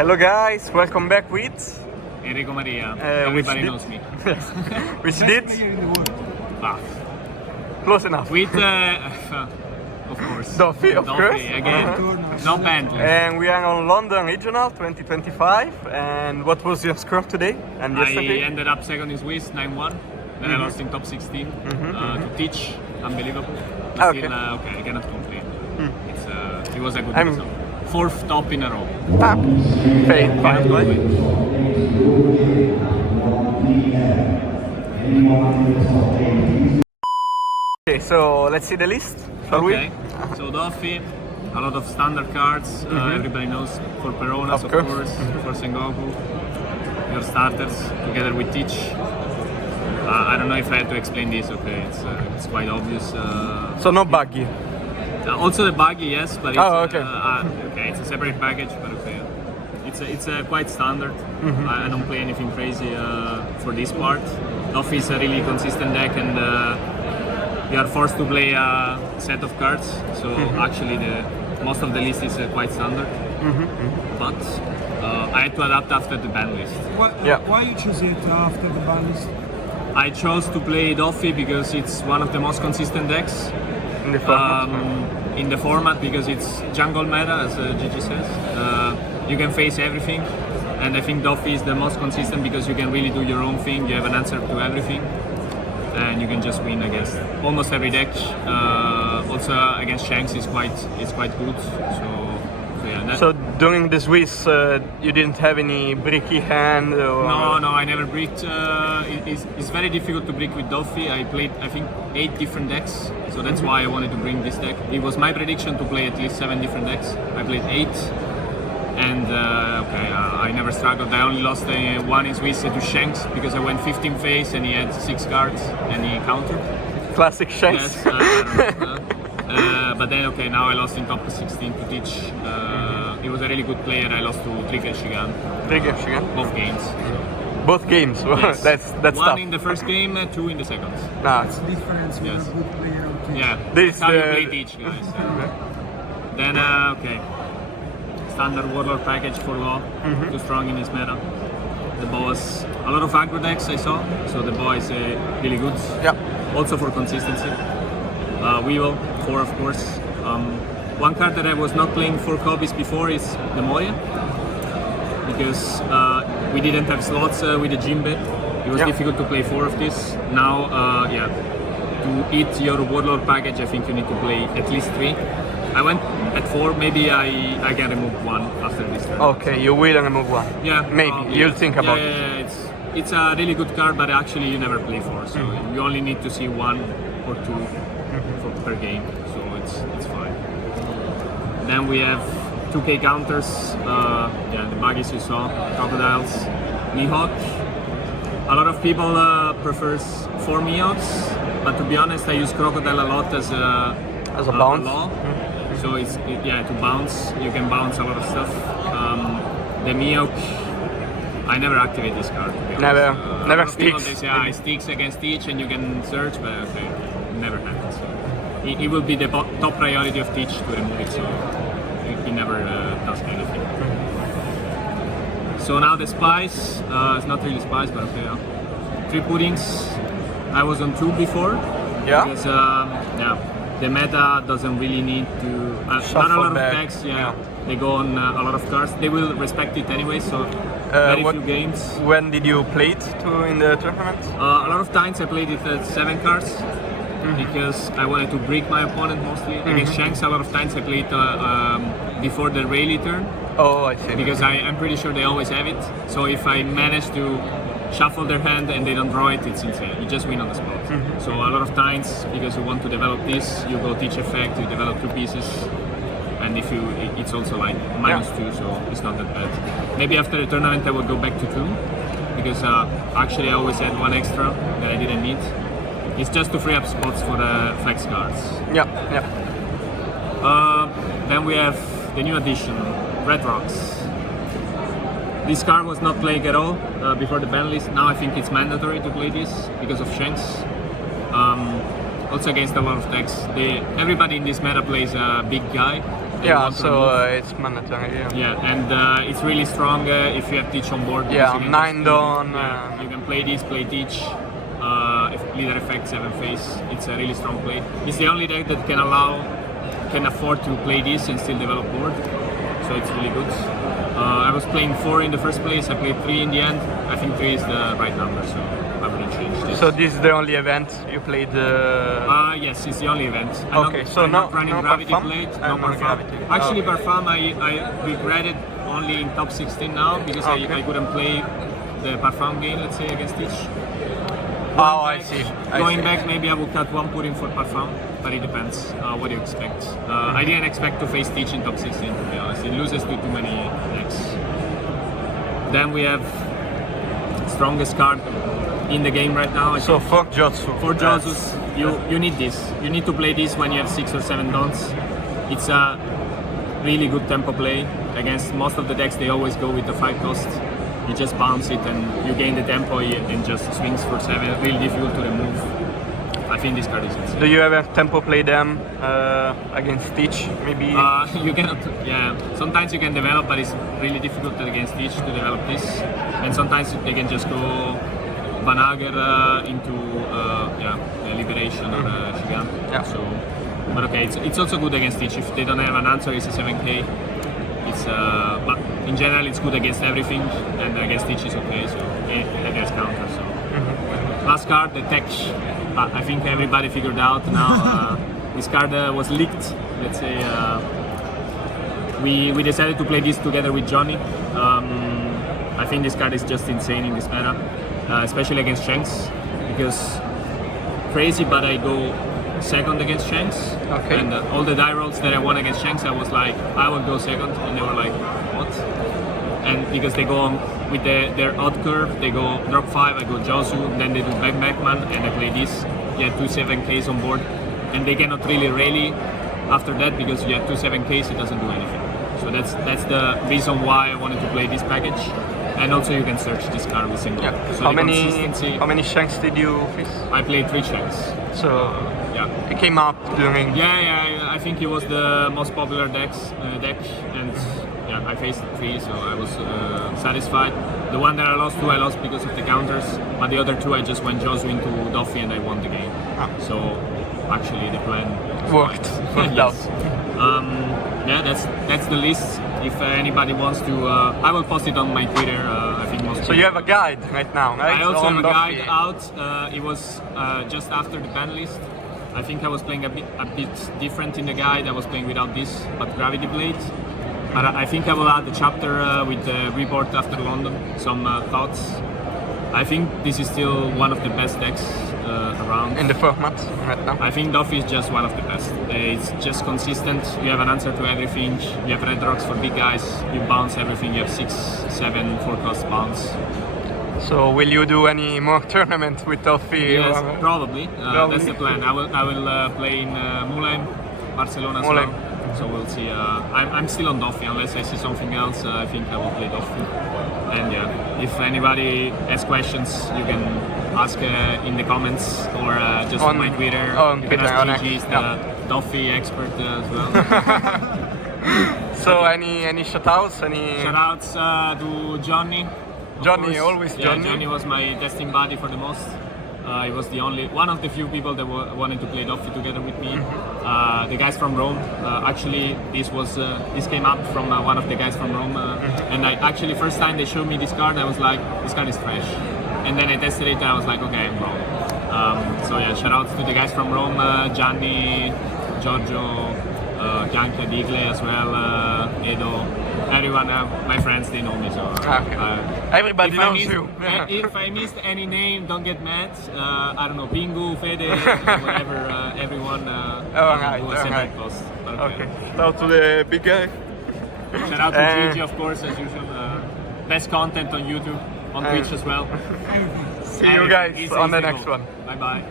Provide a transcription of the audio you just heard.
Hello guys, welcome back with EnricoMaria. Everybody knows me. which did close enough. With of course. Doffy, of course. Again. No band. And we are on London Regional 2025. And what was your score today and yesterday? I ended up second in Swiss, 9-1. Then I lost in top 16 to teach. Unbelievable. But still, I cannot complain. It was a good result. Fourth top in a row. Fine. Okay, so let's see the list, shall we? So Doffy, a lot of standard cards, everybody knows, for Peronas of course, for Sengoku, your starters, together with Teach. I don't know if I had to explain this, it's quite obvious. So no buggy? Also the buggy, yes, but it's it's a separate package, but it's quite standard. I don't play anything crazy for this part. Doffy is a really consistent deck, and you are forced to play a set of cards. So actually, most of the list is quite standard. But I had to adapt after the ban list. Why you choose it after the ban list? I chose to play Doffy because it's one of the most consistent decks in the format, because it's jungle meta, as Gigi says. You can face everything, and I think Doffy is the most consistent because you can really do your own thing. You have an answer to everything, and you can just win against almost every deck. Also against Shanks is quite good. So during the Swiss, you didn't have any bricky hand? Or... No, I never bricked. It's very difficult to brick with Doffy. I played, I think, 8 different decks, so that's why I wanted to bring this deck. It was my prediction to play at least 7 different decks. I played 8, and I never struggled. I only lost one in Swiss to Shanks because I went 15 face and he had 6 cards and he countered. Classic Shanks. Yes, I don't know. But then, now I lost in top 16 to Teach. He was a really good player. I lost to Trigger Shigan. Both games. Both games? Yes. That's one tough. in the first game, 2 in the second. That's the difference with a good player. That's how you play Teach, guys. Then, standard Warlord package for Law. Too strong in his meta. The boss, a lot of aggro decks I saw, so the boy is really good. Also for consistency. Weevil, 4 of course. One card that I was not playing 4 copies before is the Moya, because we didn't have slots with the Jinbe. It was difficult to play 4 of this. Now, to eat your Warlord package, I think you need to play at least 3. I went at 4, maybe I can remove 1 after this turn. Okay, you will remove 1? Yeah. Maybe, you'll think about it. Yeah, it's a really good card, but actually you never play 4, so you only need to see 1 or 2 per game, so it's fine. Then we have 2k counters, the buggies you saw, crocodiles, Mihawk. A lot of people prefers 4 Mihawks, but to be honest, I use crocodile a lot as a bounce. So it's to bounce. You can bounce a lot of stuff. The Mihawk, I never activate this card. Never sticks. They say, it sticks against each, and you can search, but never happens. So it will be the top priority of Teach to remove it, so he never does anything. So now the spice, it's not really spice, but 3 puddings. I was on 2 before. Because the meta doesn't really need to. Not a lot of decks. They go on a lot of cards. They will respect it anyway. So very few games. When did you play it in the tournament? A lot of times I played it at 7 cards. Because I wanted to break my opponent mostly. Against Shanks, a lot of times I played before the Rayleigh turn. Oh, I see. Because I'm pretty sure they always have it. So if I manage to shuffle their hand and they don't draw it, it's insane. You just win on the spot. So a lot of times, because you want to develop this, you go Teach effect, you develop 2 pieces. And if it's also like -2, so it's not that bad. Maybe after the tournament I will go back to 2. Because actually I always had 1 extra that I didn't need. It's just to free up spots for the flex cards. Then we have the new addition, Red Rocks. This card was not played at all before the ban list. Now I think it's mandatory to play this because of Shanks. Also against a lot of decks. Everybody in this meta plays a big guy, they Yeah, want to so remove. it's mandatory. Yeah, and it's really strong if you have Teach on board. Yeah, because you can 9 dawn. you can play this, play Teach, leader effect, 7 face. It's a really strong play. It's the only deck that can afford to play this and still develop board. So it's really good. I was playing 4 in the first place. I played 3 in the end. I think 3 is the right number, so I wouldn't change this. So this is the only event you played? Yes, it's the only event. Okay, so I'm not running no Gravity Parfum? Blade, No no Parfum. Gravity. Actually, Okay. Parfum I regretted only in top 16 now because I couldn't play the Parfum game, let's say, against each. Oh, I see. Going back, maybe I will cut 1 Purim for Parfum, but it depends. What do you expect? I didn't expect to face Teach in top 16, to be honest. It loses to too many decks. Then we have strongest card in the game right now. So for Jotsu. For Josus, you need this. You need to play this when you have 6 or 7 dons. It's a really good tempo play. Against most of the decks, they always go with the 5 cost. You just bounce it and you gain the tempo and just swings for 7. Really difficult to remove. I think this card is insane. Do you ever tempo play them against Teach? Maybe. You cannot. Yeah. Sometimes you can develop, but it's really difficult against Teach to develop this. And sometimes they can just go Vanagar into Liberation or Shigan. Yeah. So, but okay, it's also good against Teach. If they don't have an answer, it's a 7k. It's but in general it's good against everything, and against Teach is okay. So there's counter. So last card, the Tech. I think everybody figured out now. This card was leaked. Let's say we decided to play this together with Johnny. I think this card is just insane in this meta, especially against Shanks, because crazy, but I go second against Shanks. Okay. And all the die rolls that I won against Shanks, I was like, I will go second, and they were like, what? And because they go on with their odd curve, they go drop 5, I go Josu, then they do Backman, and I play this. You have 2 7Ks on board, and they cannot really rally after that because you have 2 7Ks, it doesn't do anything. So that's the reason why I wanted to play this package. And also you can search this card with single. Yeah. So How the many consistency. Shanks did you face? I played 3 Shanks. So Yeah. it came up during. Yeah. I think it was the most popular deck, and yeah, I faced 3, so I was satisfied. The one that I lost because of the counters, but the other 2 I just went Josu into Doffy and I won the game. So actually the plan Worked out. Yeah, that's the list. If anybody wants to, I will post it on my Twitter. I think most. So you have a guide right now, right? I also On have a Doffy. guide out. It was just after the ban list. I think I was playing a bit different in the guide. I was playing without this, but Gravity Blade. But I think I will add the chapter with the report after London. Some thoughts. I think this is still one of the best decks around. In the format right now. I think Doffy is just one of the best. It's just consistent. You have an answer to everything. You have red rocks for big guys. You bounce everything. You have 6, 7 4-cost bounce. So will you do any more tournament with Doffy? Yes, or- probably. Probably. That's the plan. I will play in Moulin, Barcelona as Moulin. well. So we'll see. I'm still on Doffy unless I see something else. I think I will play Doffy. And yeah, if anybody has questions, you can ask in the comments or just on my Twitter. On You can Twitter, ask on Gigi, he's the Doffy expert as well. So any shoutouts? Any? Shoutouts to Johnny. of Johnny, course. always Yeah, Johnny. Johnny was my testing buddy for the most. He was one of the few people that wanted to play Doffy together with me. The guys from Rome. Actually, this came up from one of the guys from Rome. And I actually first time they showed me this card, I was like, this card is fresh. And then I tested it, and I was like, okay, I'm wrong. So yeah, shout out to the guys from Rome, Gianni, Giorgio, Bianca, Digle as well, Edo, everyone, my friends, they know me. So Everybody if I knows missed- you. If I missed any name, don't get mad. I don't know, Pingu, Fede, whatever, everyone Alright, who was sent alright. that post. But Okay. Shout out to the big guy. Shout out to Gigi, of course, as usual. Best content on YouTube, on Twitch as well. See you guys He's on the easy next goal. one. Bye bye.